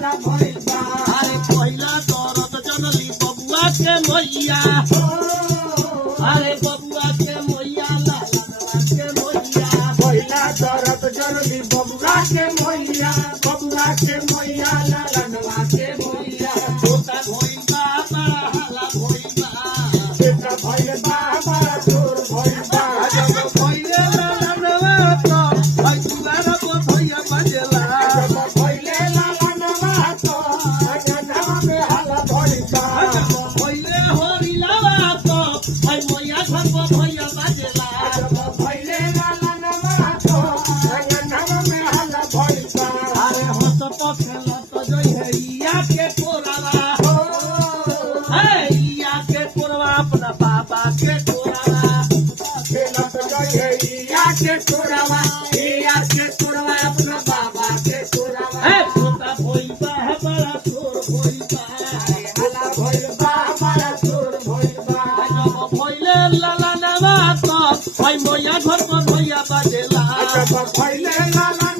हाला भइबा अरे पहिला दरद जनली बबुआ के मैया अरे बबुआ के मैया लालनवा के मैया पहिला दरद जनली बबुआ के मैया लालनवा के मैया छोटा भइबा बड़ा हाला भइबा बेटा भइबा बड़ा जोर भइबा जब पहिले लालनवा तो भाई दुबारा को भैया बजेला पहिले लालनवा तो अंगनवा में हाला भइबा जब पहिले होरी लावा तो भाई मैया घर को भैया बजेला पहिले लालनवा तो अंगनवा में हाला भइबा अरे हंस पखेला तो जई है इया के कोरावा है इया के कोरवा अपना बाबा के कोरावा खेलत गए इया के तोरावा अपना बाबा के तोरावा है छोटा भइबा है बड़ा छोर भइबा हाला भइबा बड़ा जोर भइबा जब भइले लाला नवा तो भाई मैया घर को भैया बजेला जब पहिले लालन